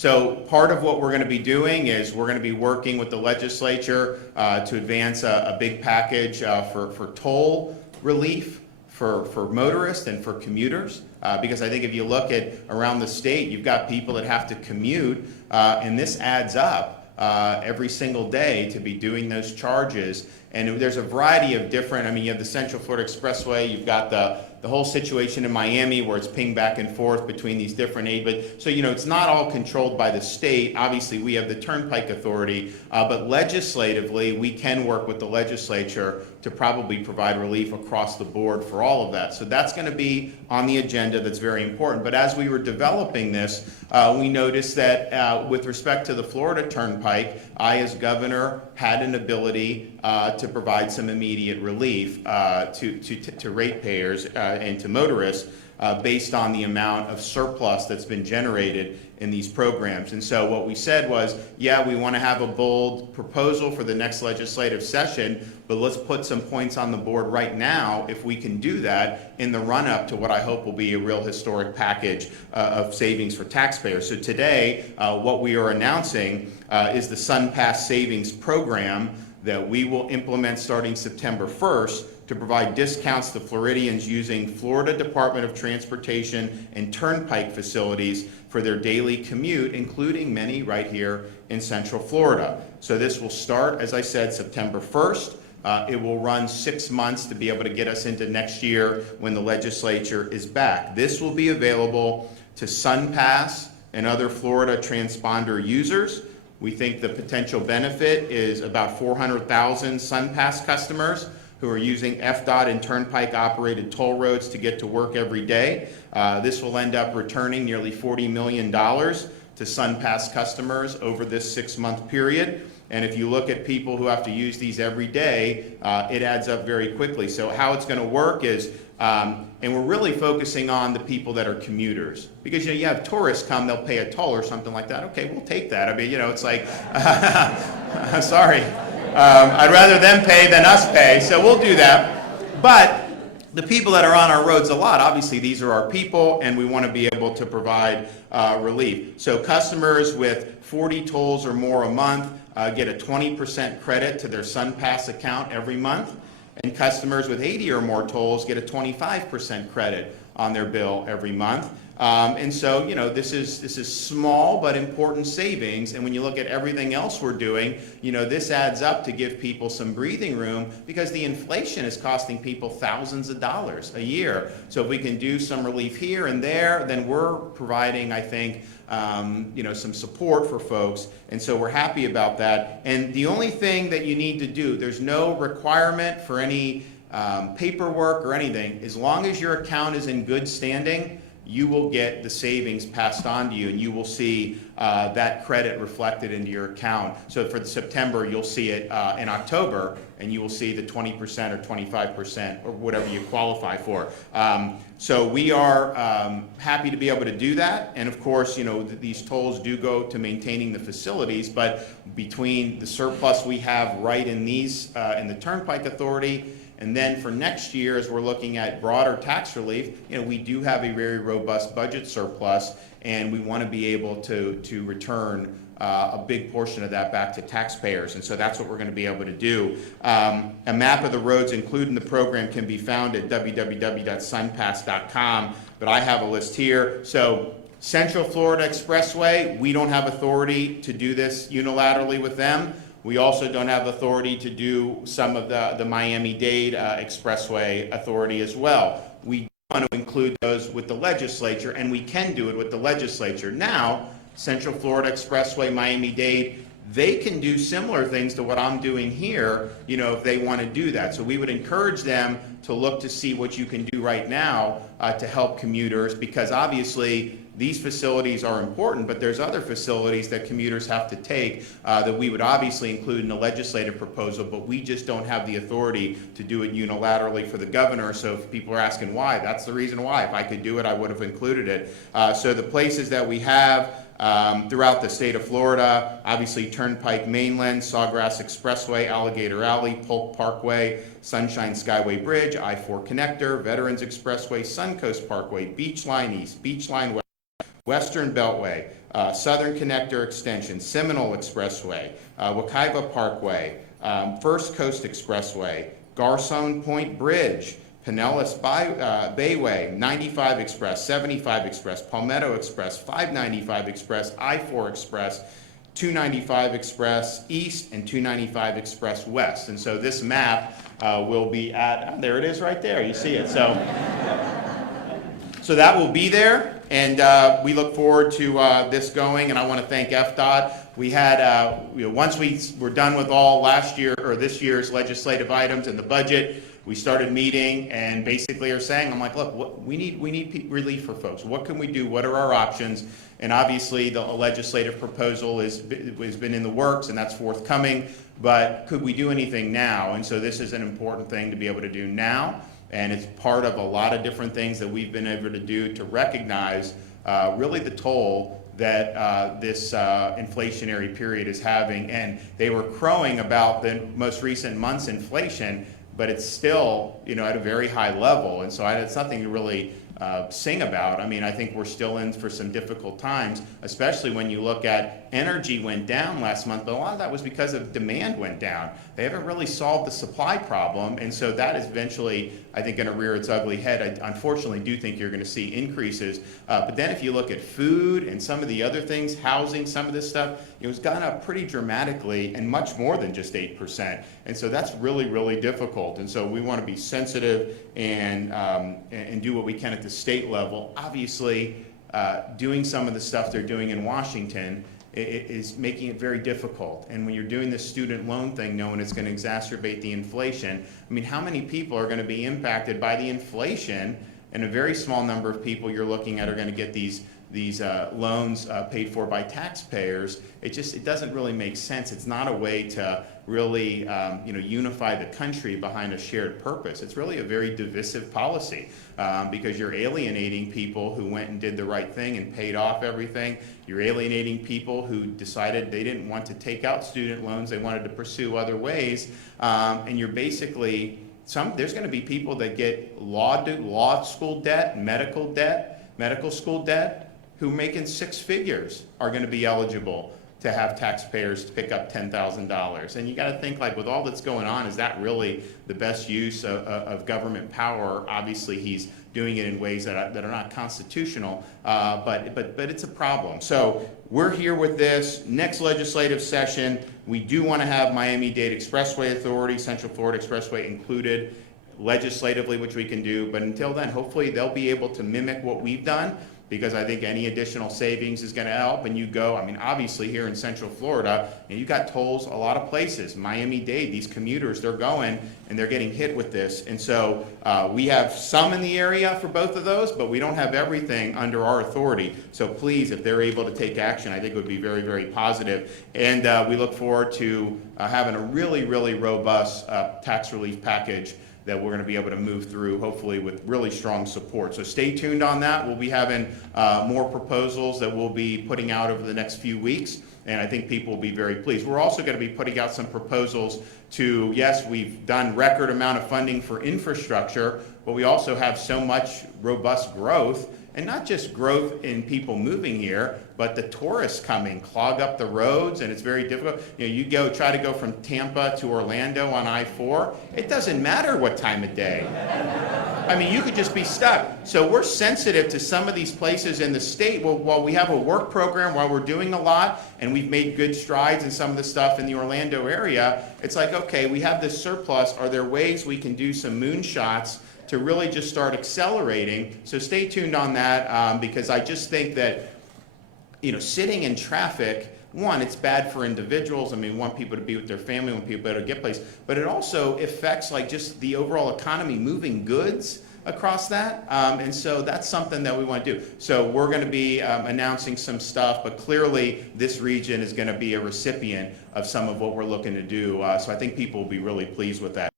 So part of what we're going to be doing is we're going to be working with the legislature to advance a big package for toll relief for motorists and for commuters. Because I think if you look at around the state, you've got people that have to commute, and this adds up every single day to be doing those charges. And there's a variety of different, I mean, you have the Central Florida Expressway, you've got the whole situation in Miami where it's pinged back and forth between these different aid, but so, you know, it's not all controlled by the state. Obviously, we have the Turnpike Authority, but legislatively, we can work with the legislature to probably provide relief across the board for all of that. So that's going to be on the agenda. That's very important. But as we were developing this, we noticed that with respect to the Florida Turnpike, I, as governor, had an ability to provide some immediate relief to ratepayers and to motorists based on the amount of surplus that's been generated in these programs. And so what we said was, yeah, we want to have a bold proposal for the next legislative session, but let's put some points on the board right now, if we can do that, in the run-up to what I hope will be a real historic package of savings for taxpayers. So today, what we are announcing is the SunPass Savings Program that we will implement starting September 1st to provide discounts to Floridians using Florida Department of Transportation and Turnpike facilities for their daily commute, including many right here in Central Florida. So this will start, as I said, September 1st. It will run 6 months to be able to get us into next year when the legislature is back. This will be available to SunPass and other Florida transponder users. We think the potential benefit is about 400,000 SunPass customers who are using FDOT and Turnpike operated toll roads to get to work every day. This will end up returning nearly $40 million to SunPass customers over this 6-month period. And if you look at people who have to use these every day, it adds up very quickly. So how it's going to work is, and we're really focusing on the people that are commuters. Because, you know, you have tourists come, they'll pay a toll or something like that. Okay, we'll take that. I mean, you know, it's like, sorry. I'd rather them pay than us pay, so we'll do that. But the people that are on our roads a lot, obviously these are our people, and we want to be able to provide relief. So customers with 40 tolls or more a month get a 20% credit to their SunPass account every month, and customers with 80 or more tolls get a 25% credit on their bill every month. And so, you know, this is small but important savings, and when you look at everything else we're doing, you know, this adds up to give people some breathing room, because the inflation is costing people thousands of dollars a year. So if we can do some relief here and there, then we're providing, I think, you know, some support for folks, and so we're happy about that. And the only thing that you need to do, there's no requirement for any paperwork or anything. As long as your account is in good standing, you will get the savings passed on to you, and you will see that credit reflected into your account. So for September, you'll see it in October, and you will see the 20% or 25% or whatever you qualify for. So we are happy to be able to do that. And of course, you know, these tolls do go to maintaining the facilities, but between the surplus we have right in these, in the Turnpike Authority, and then for next year, as we're looking at broader tax relief, you know, we do have a very robust budget surplus, and we want to be able to return a big portion of that back to taxpayers. And so that's what we're going to be able to do. A map of the roads included in the program can be found at www.sunpass.com, but I have a list here. So Central Florida Expressway, we don't have authority to do this unilaterally with them. We also don't have authority to do some of the Miami-Dade Expressway authority as well. We want to include those with the legislature, and we can do it with the legislature. Now, Central Florida Expressway, Miami-Dade, they can do similar things to what I'm doing here, you know, if they want to do that. So we would encourage them to look to see what you can do right now to help commuters, because obviously these facilities are important, but there's other facilities that commuters have to take that we would obviously include in a legislative proposal, but we just don't have the authority to do it unilaterally for the governor. So if people are asking why, that's the reason why. If I could do it, I would have included it. So the places that we have throughout the state of Florida, obviously Turnpike Mainland, Sawgrass Expressway, Alligator Alley, Polk Parkway, Sunshine Skyway Bridge, I-4 Connector, Veterans Expressway, Suncoast Parkway, Beachline East, Beachline West, Western Beltway, Southern Connector Extension, Seminole Expressway, Wekiva Parkway, First Coast Expressway, Garcon Point Bridge, Pinellas Bayway, 95 Express, 75 Express, Palmetto Express, 595 Express, I-4 Express, 295 Express East, and 295 Express West. And so this map will be at, there it is right there, you see it. So that will be there, and we look forward to this going, and I want to thank FDOT. We had, once we were done with all last year, or this year's legislative items and the budget, we started meeting and basically are saying, I'm like, look, we need relief for folks. What can we do? What are our options? And obviously the legislative proposal has been in the works and that's forthcoming, but could we do anything now? And so this is an important thing to be able to do now, and it's part of a lot of different things that we've been able to do to recognize really the toll that this inflationary period is having. And they were crowing about the most recent month's inflation, but it's still, at a very high level. And so it's nothing to really sing about. I mean, I think we're still in for some difficult times, especially when you look at energy went down last month, but a lot of that was because of demand went down. They haven't really solved the supply problem, and so that is eventually, I think, going to rear its ugly head. I unfortunately do think you're going to see increases. But then if you look at food and some of the other things, housing, some of this stuff, it's gone up pretty dramatically and much more than just 8%. And so that's really, really difficult. And so we want to be sensitive and do what we can at the state level. Obviously, doing some of the stuff they're doing in Washington is making it very difficult. And when you're doing this student loan thing, knowing it's going to exacerbate the inflation, I mean, how many people are going to be impacted by the inflation? And a very small number of people you're looking at are going to get these loans paid for by taxpayers. It doesn't really make sense. It's not a way to really unify the country behind a shared purpose. It's really a very divisive policy because you're alienating people who went and did the right thing and paid off everything. You're alienating people who decided they didn't want to take out student loans, they wanted to pursue other ways, and you're basically there's going to be people that get law school debt, medical school debt, who making six figures are going to be eligible to have taxpayers pick up $10,000. And you got to think, like, with all that's going on, is that really the best use of government power? Obviously, he's doing it in ways that are not constitutional, but it's a problem. So we're here with this. Next legislative session, we do want to have Miami-Dade Expressway Authority, Central Florida Expressway included legislatively, which we can do. But until then, hopefully they'll be able to mimic what we've done, because I think any additional savings is going to help. And you go, I mean, obviously here in Central Florida, and you got tolls a lot of places. Miami-Dade, these commuters, they're going and they're getting hit with this. And so we have some in the area for both of those, but we don't have everything under our authority. So please, if they're able to take action, I think it would be very, very positive. And we look forward to having a really, really robust tax relief package that we're going to be able to move through, hopefully with really strong support. So stay tuned on that. We'll be having more proposals that we'll be putting out over the next few weeks, and I think people will be very pleased. We're also going to be putting out some proposals to, yes, we've done record amount of funding for infrastructure, but we also have so much robust growth, and not just growth in people moving here, but the tourists coming clog up the roads, and it's very difficult. You try to go from Tampa to Orlando on I-4. It doesn't matter what time of day. I mean, you could just be stuck. So we're sensitive to some of these places in the state. Well, while we have a work program, while we're doing a lot, and we've made good strides in some of the stuff in the Orlando area, it's like, okay, we have this surplus. Are there ways we can do some moonshots to really just start accelerating? So stay tuned on that, because I just think that, sitting in traffic, one, it's bad for individuals. I mean, we want people to be with their family, we want people to get places, but it also affects like just the overall economy, moving goods across that. And so that's something that we want to do. So we're going to be announcing some stuff, but clearly this region is going to be a recipient of some of what we're looking to do. So I think people will be really pleased with that.